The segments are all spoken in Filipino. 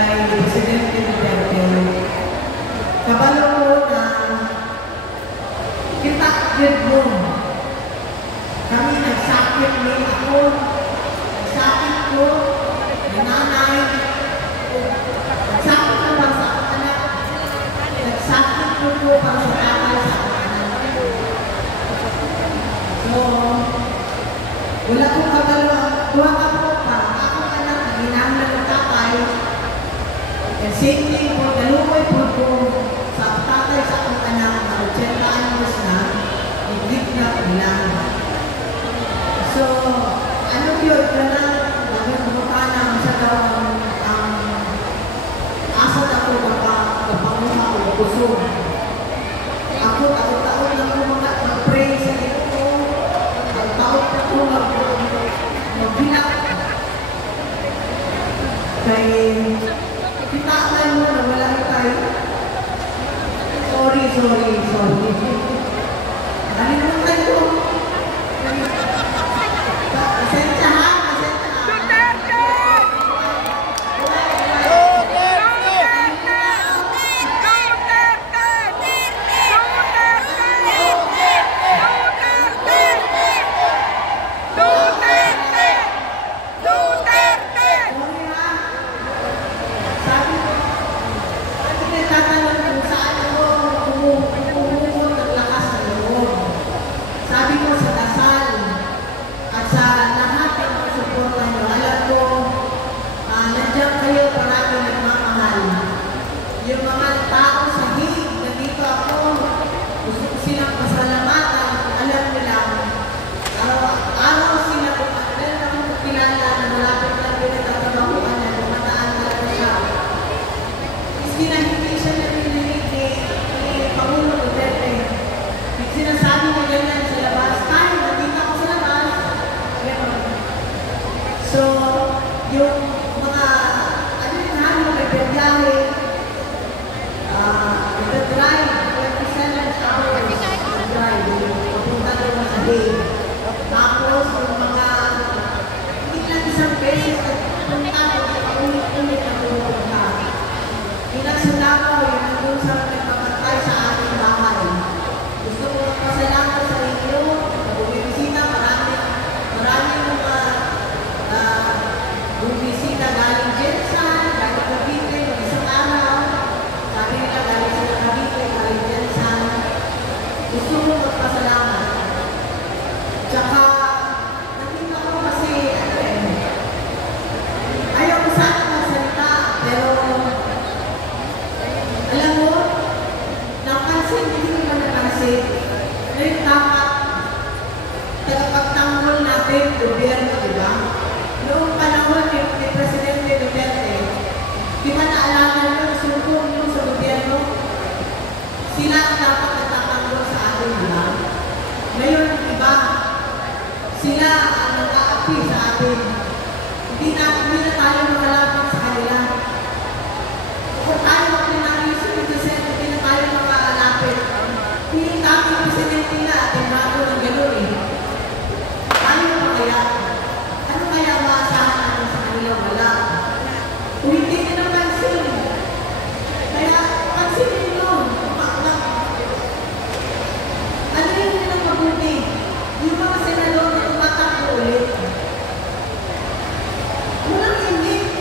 kay Presidente Duterte. Kabalo ko na kita-gid mo. Kami nagsakit ni ako, nagsakit ko, ni nanay, nagsakit ko para sa anak, nagsakit ko para sa tatay sa anak. So, wala kong kabalo, duha ka po pa, akong anak na ginamit ng tatay, and same thing po, nalukoy po ko sa tatay sa akong anak na 80 anyos na, i-kidnap nila. So, ano yun, na nagmukha sa daw ang asa na ko kapanguha ko puso. Ako, taon na ko mag-pray sa ito, ang taon na ko mag-hinak. Kaya, kitaan mo na wala tayo. Sorry. Nalimutan ko. Yung mga tao sa hig, nandito ako, gusto ko silang pasalamatan, alam nila, araw sila kung meron akong kilala na malapit na pinagtatrabahuan na dumataan talaga siya. Iski na hindi siya narinig ni Pangulo Duterte. Sinasabi niya ganyan sa labas, tayo, nandito ako sa labas. So, yung mga, ano yung halo, may peryahe, drive, 27 hours na drive, papunta naman sa day. Tapos, yung mga, hindi lang isang beses at punta ko, ulit-ulit na pumunta. Yung nagsulako, yung nandun sa nagpapatay sa ating bahay. Gusto ko magpasalamat sa inyo, bumisita, marami mga bumisita galing Jensan, galing Cavite, isang araw. Sabi nila galing sila Cavite, galing Jensan. Gusto ko magpasalamat. Tsaka, nakita ko kasi, ayaw ko sana magsalita, pero, alam mo, napansin, hindi naman napansin, ngayon dapat, tagapagtanggol natin, gobyerno, diba? Noong panahon ni Presidente Duterte, di ba naalala nyo, sumpong nyo sa gobyerno? Sila ang dapat natatanggol sa atin, diba? Ngayon, diba? Sila ang nag-aapi sa atin. Hindi na tayo makalapit sa kanila. Kung tayo ang pinangiso ni Joseph, hindi na tayo makalapit. Hindi tayo presidente na at bago ng gano'n eh. Tayo pa kaya? Ano kaya maasahan natin sa kanila? Wala. Kung hindi nila pansin. Kaya pansinin nyo. Ano yung nilang mabuti? Yung mga senador na tumatakbo ulit. Walang hindi.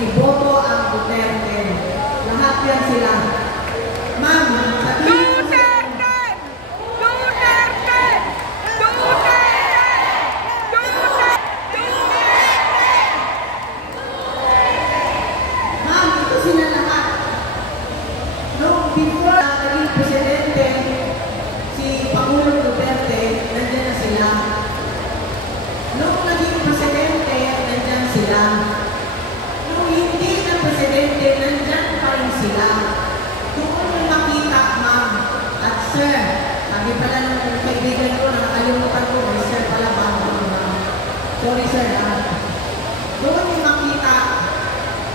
iboto ang Duterte. Lahat yan sila. Ma'am, sabihin ko sa sila lahat. Noong before naging presidente si Pangulong Duterte, nandiyan na sila. Noong naging presidente, nandiyan sila. Noong hindi na presidente, nandiyan pa rin sila. Doon mo makita, ma'am at sir, sabi pala ng kaibigan ko, nakalimutan ko, may sir pala ba ako, ma'am. Sorry sir, doon mo makita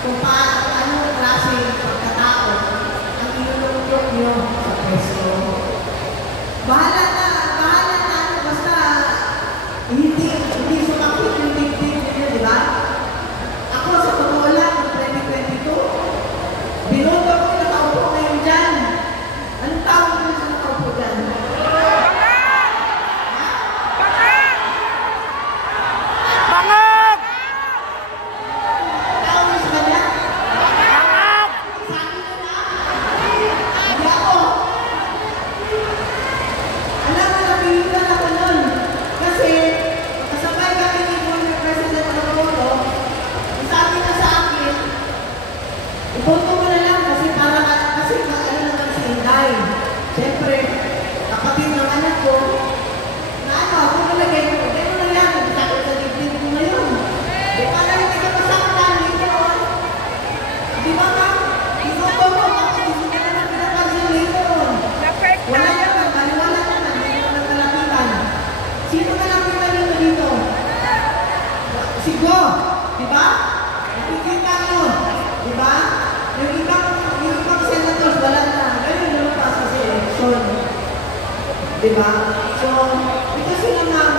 kung anong klaseng pagkatao ang inulungkot nyo sa pwesto. Bahala na, basta hindi sumakit yung dibdib nyo, di ba? Ako sa totoo lang, ng 2022, binoto ko yung nakaupo ngayon dyan. Anong tawag nyo sa nakaupo dyan? Iboto mo na lang kasi ano naman si Inday. Siyempre, kapatid ng anak ko, na ano, ako nalagay ko, gano'n na yan, sakit sa dibdib ko ngayon. Di para hindi ka masaktan, dito. Di ba ka? Iboto mo, ako hindi ka naman pinapansin dito. Wala naman, baliwala naman, hindi ko nagkalapitan. Sino nalapitan nyo dito? Si Go, di ba? Nakikita nyo, di ba? Yung ibang senators, wala na. Ganyan yung pasa sa eleksyon. Diba? So, ito sila ma'am.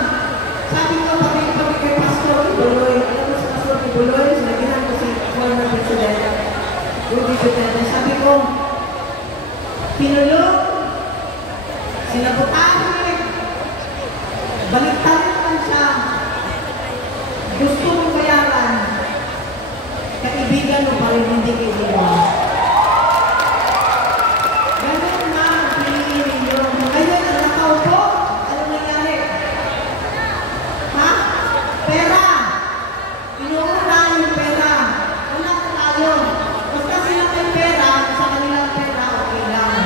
Sabi ko, pag kay Pastor Ibuloy, alam mo si Pastor Ibuloy, sinabihan ko si former President Rudy Duterte. Sabi ko, pinulong, sinabotahin, baliktarin naman siya. Gusto mong bayaran, kaibigan mo pa rin hindi kaibigan. Ganun na ang piliin ninyo. Ngayon ang nakaupo, ano nangyari? Ha? Pera. Inuuna yung pera. Wala na tayo. Basta sila may pera, sa kanilang pera, okay lang.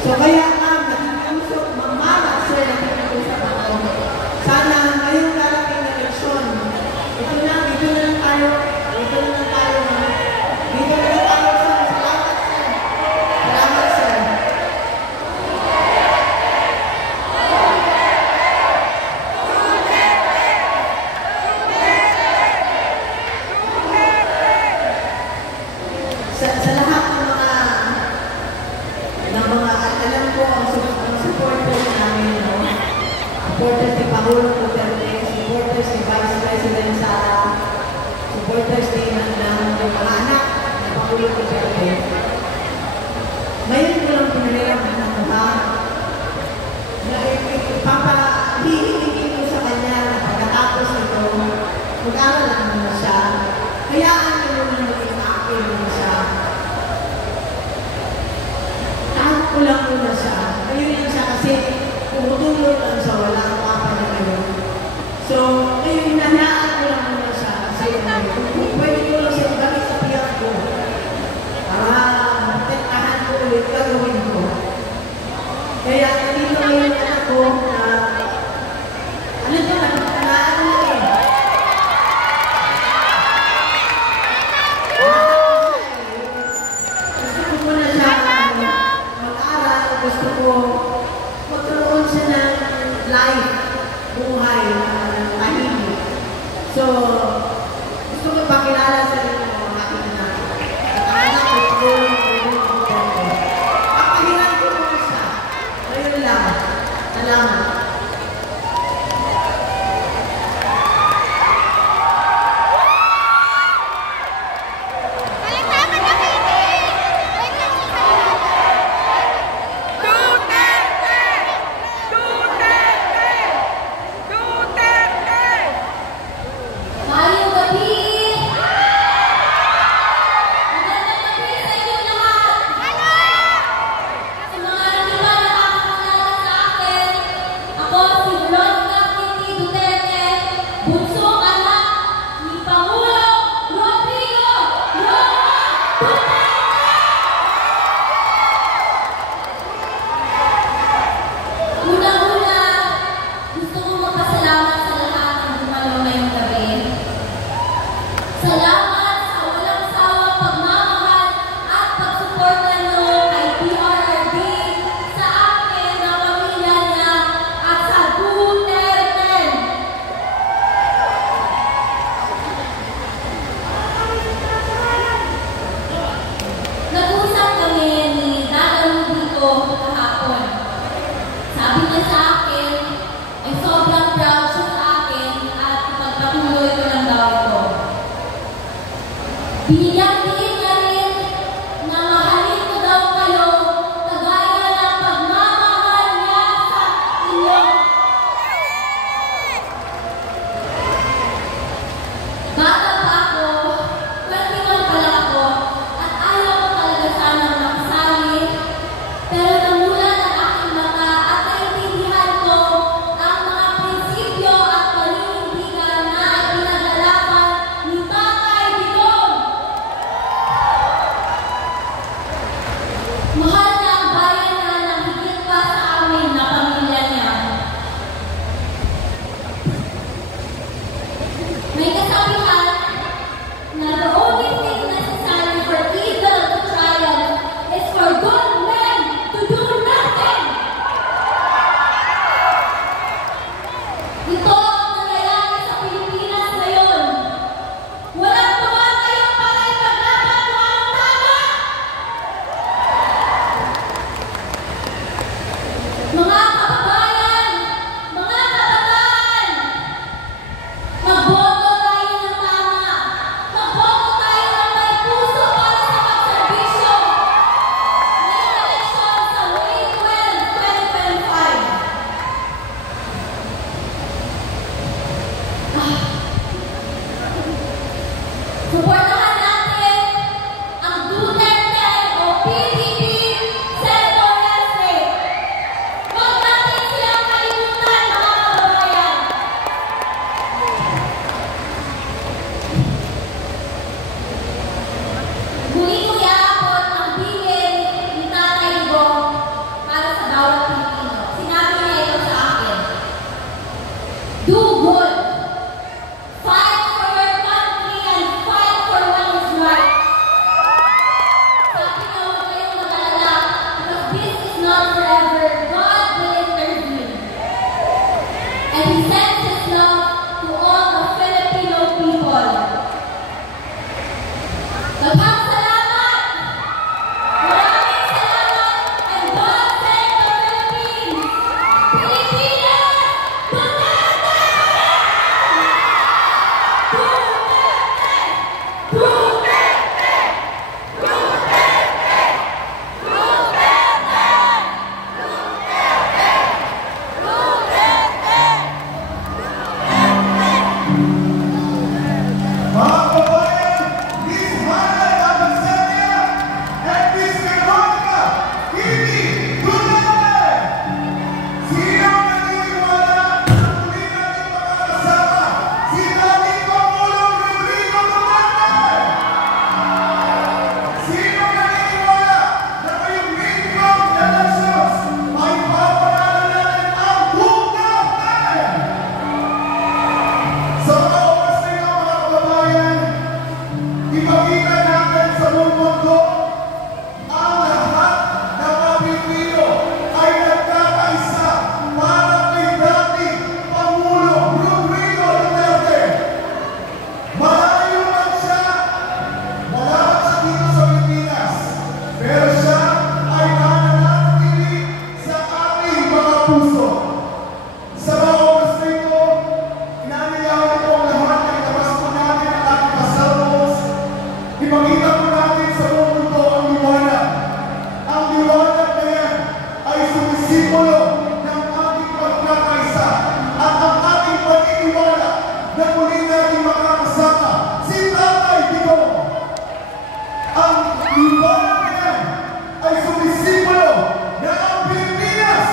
So kaya ma'am, naging-usok, mamala sila naging-usok ako. Sana ngayong darating na eleksyon, ito na lang tayo. Dito na tayo, sir. Salamat, sir. Sa lahat ng mga alam ko, ang support po namin, no? Supporters ni Pangulong Duterte, supporters ni Vice President Sara, supporters din ng mga anak ng Pangulong Duterte. Ngayon ko lang pinalilang ng mga na ipapahihingin ko sa kanya na pagkatapos nito, mag-aral lang muna siya. Hayaan niyo muna maging active muna siya. Tahan ko lang muna siya. Ngayon lang siya kasi pumutuloy lang siya, walang papa na ngayon. So, ngayon hinahayaan ko lang muna siya. Kung pwede ko lang siya gamit sa piyak ko para matentahan ko ulit gagawin ko. Kaya dito ngayon anak ko na ano ito na ano eh. Gusto ko muna siya mag-aral. Gusto ko magkaroon siya ng life, buhay na tahimik. So, gusto ko pakilala sa inyo mga kakilala. At ang anak ko, Pangulong Duterte. Papahilan ko muna siya. Ngayon lang. Salamat. Maayong gabi! Salamat sa walang sawang pagmamahal at pagsuporta niyo kay PRRD, sa akin na pamilya niya at sa Duterte. Nag-usap kami ni Dadang dito kahapon. Sabi niya sa akin, ay sobrang proud siya sa akin at pagpatuloy ko lang daw ito. Binigyan niya rin na mahalin ko daw kayo kagaya ng pagmamahal niya sa inyo. Bata pa ako, 21 pa lang ako, at ayaw ko talaga sanang makasali. Pero namulat ang aking mata at naintindihan ko ang mga prinsipyo at paninindigan na ipinaglalaban ni Tatay Digong. Mahal niya ang bayan niya ng higit pa sa amin na pamilya niya. May kasabihan na the only thing necessary for evil to triumph is for good men to do nothing. Ito ang nangyayari sa Pilipinas ngayon. Walang tumatayong para ipaglaban kung anong tama. Mga kababayan, mga kabataan, magboto tayo ng tama. Magboto tayo ng may puso para sa pagserbisyo. Ngayong eleksyon sa May 12, 2025. Suportahan natin ang Duterte o PDP Senatorial State. Huwag natin silang kalimutan, mga kababayan. Muli ko iabot ang bilin ni Tatay Digong para sa bawat Pilipino. Sinabi niya ito sa akin. Do good. Fight for your country and fight for what is right. Sabi niya, huwag kayong mag-alala because this is not forever. God will intervene. And He sends His love to all the Filipino people. Maraming salamat! Maraming salamat! And God save the Philippines! Pilipinas! Duterte! Duterte! Duterte! Duterte! Duterte! Mga kababayan, Miss Hannah Abacelia and Miss Veronica Kitty Duterte! Sino ang naniniwala na muli natin makakasama si dating Pangulong Rodrigo Duterte? Sino ang naniniwala na ngayong midterm elections ay papanalo natin ang Duterte? Sa mga oras na ito, mga kababayan, ipakita natin sa buong mundo ang lahat ng mga Pilipino ay nagkakaisa para kay dating Pangulo Rodrigo Duterte. Malayo man siya, wala siya dito sa Pilipinas, pero siya ay nananatili sa ating mga puso. Sa mga oras na ito, inaniyawan ko ang lahat na itabas po natin ang ating pasalmos. Ipakita po natin sa buong mundo ang liwanag. Ang liwanag na yan ay sumisimbolo ng ating pagkakaisa at ang ating paniniwala na muli natin makakasama si Tatay Digong. Ang liwanag na yan ay sumisimbolo na ang Pilipinas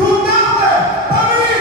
Duterte pa rin!